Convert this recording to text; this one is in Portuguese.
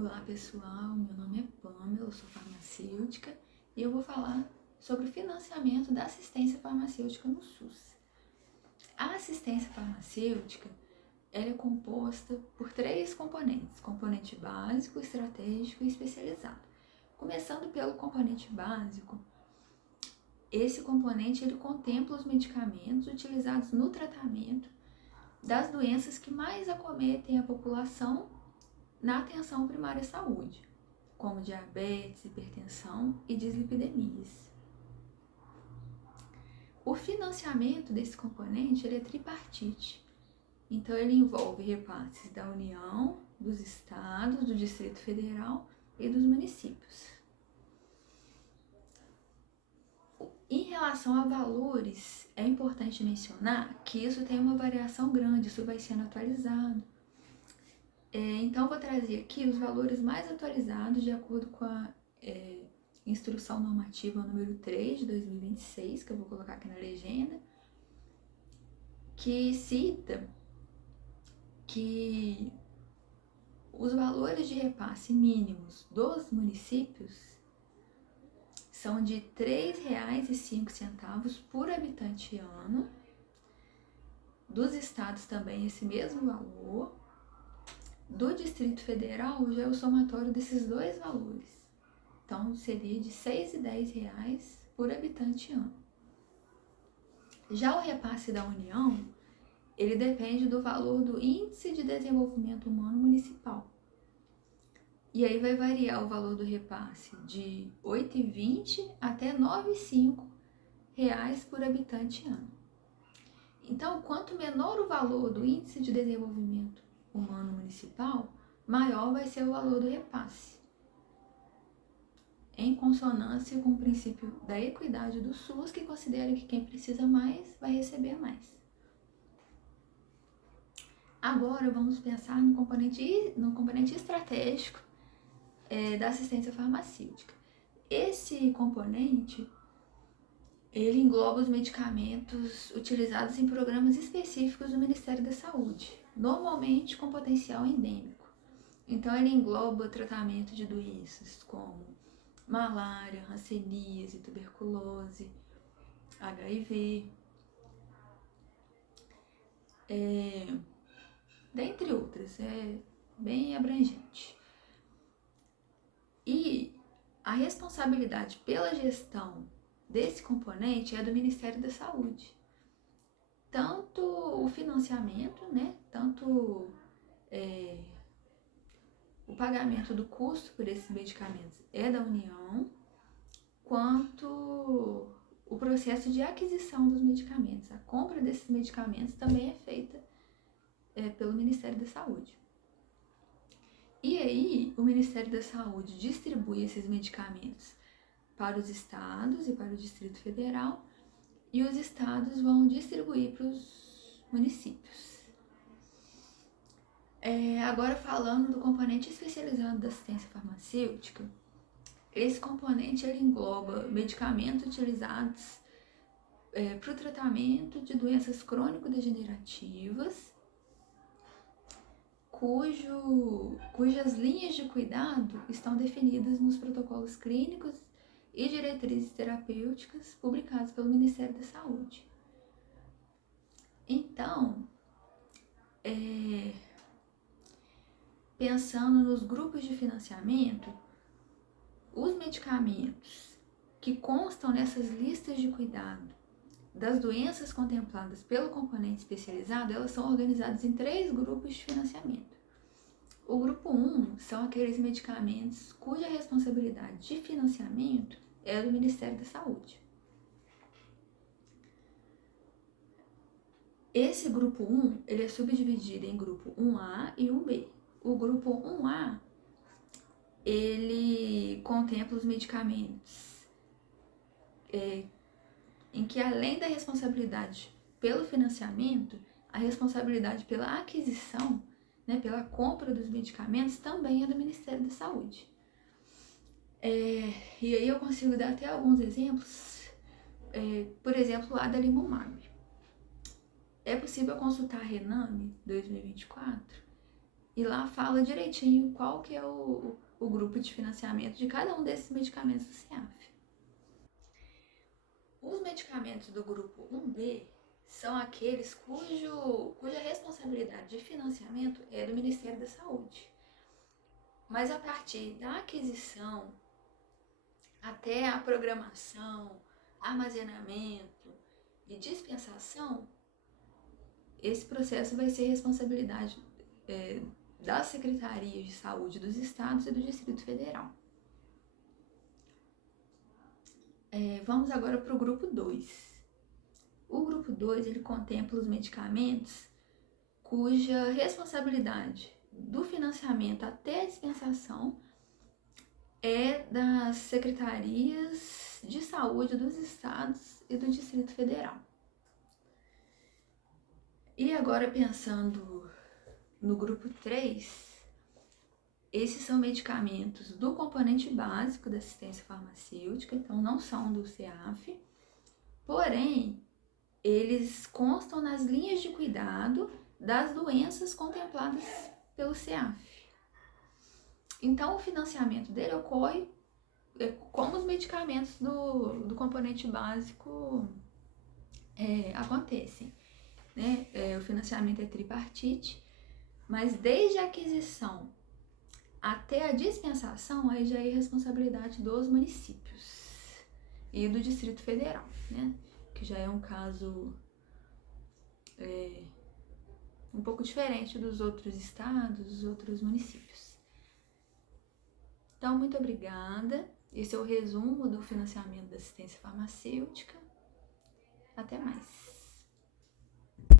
Olá pessoal, meu nome é Pamela, eu sou farmacêutica e eu vou falar sobre o financiamento da assistência farmacêutica no SUS. A assistência farmacêutica ela é composta por três componentes: componente básico, estratégico e especializado. Começando pelo componente básico, esse componente ele contempla os medicamentos utilizados no tratamento das doenças que mais acometem a população na atenção primária à saúde, como diabetes, hipertensão e dislipidemias. O financiamento desse componente ele é tripartite, então ele envolve repasses da União, dos estados, do Distrito Federal e dos municípios. Em relação a valores, é importante mencionar que isso tem uma variação grande, isso vai sendo atualizado. Então, eu vou trazer aqui os valores mais atualizados de acordo com a Instrução Normativa número 3 de 2026, que eu vou colocar aqui na legenda, que cita que os valores de repasse mínimos dos municípios são de R$ 3,05 por habitante ano, dos estados também esse mesmo valor. Do Distrito Federal já é o somatório desses dois valores. Então, seria de R$ 6 e R$ 10 por habitante ano. Já o repasse da União, ele depende do valor do Índice de Desenvolvimento Humano Municipal. E aí vai variar o valor do repasse de R$ 8,20 até R$ 9,05 por habitante ano. Então, quanto menor o valor do Índice de Desenvolvimento Humano Municipal, maior vai ser o valor do repasse, em consonância com o princípio da equidade do SUS, que considera que quem precisa mais vai receber mais. Agora vamos pensar no componente estratégico da assistência farmacêutica. Esse componente ele engloba os medicamentos utilizados em programas específicos do Ministério da Saúde, normalmente com potencial endêmico. Então, ele engloba o tratamento de doenças como malária, hanseníase, tuberculose, HIV, dentre outras, é bem abrangente. E a responsabilidade pela gestão desse componente é do Ministério da Saúde. Tanto o financiamento, tanto o pagamento do custo por esses medicamentos é da União, quanto o processo de aquisição dos medicamentos, a compra desses medicamentos também é feita pelo Ministério da Saúde. E aí, o Ministério da Saúde distribui esses medicamentos para os estados e para o Distrito Federal, e os estados vão distribuir para os municípios. Agora falando do componente especializado da assistência farmacêutica, esse componente ele engloba medicamentos utilizados para o tratamento de doenças crônico-degenerativas, cujas linhas de cuidado estão definidas nos protocolos clínicos e diretrizes terapêuticas publicados pelo Ministério da Saúde. Então, pensando nos grupos de financiamento, os medicamentos que constam nessas listas de cuidado das doenças contempladas pelo componente especializado, elas são organizadas em 3 grupos de financiamento. O grupo 1 são aqueles medicamentos cuja responsabilidade de financiamento é do Ministério da Saúde. Esse grupo 1 ele é subdividido em grupo 1A e 1B. O grupo 1A ele contempla os medicamentos em que, além da responsabilidade pelo financiamento, a responsabilidade pela aquisição, pela compra dos medicamentos, também é do Ministério da Saúde. E aí eu consigo dar até alguns exemplos. Por exemplo, o adalimumab. É possível consultar a Rename 2024 E lá fala direitinho qual que é o grupo de financiamento de cada um desses medicamentos do CEAF. Os medicamentos do grupo 1B são aqueles cuja responsabilidade de financiamento é do Ministério da Saúde. Mas a partir da aquisição até a programação, armazenamento e dispensação, esse processo vai ser responsabilidade das secretarias de saúde dos estados e do Distrito Federal. Vamos agora para o grupo 2. O grupo 2 ele contempla os medicamentos cuja responsabilidade do financiamento até a dispensação é das secretarias de saúde dos estados e do Distrito Federal. E agora pensando no grupo 3, esses são medicamentos do componente básico da assistência farmacêutica, então não são do CEAF, porém, eles constam nas linhas de cuidado das doenças contempladas pelo CEAF. Então, o financiamento dele ocorre como os medicamentos do componente básico acontecem. Né? O financiamento é tripartite, mas desde a aquisição até a dispensação, aí já é responsabilidade dos municípios e do Distrito Federal, né? Que já é um caso um pouco diferente dos outros estados, dos outros municípios. Então, muito obrigada. Esse é o resumo do financiamento da assistência farmacêutica. Até mais.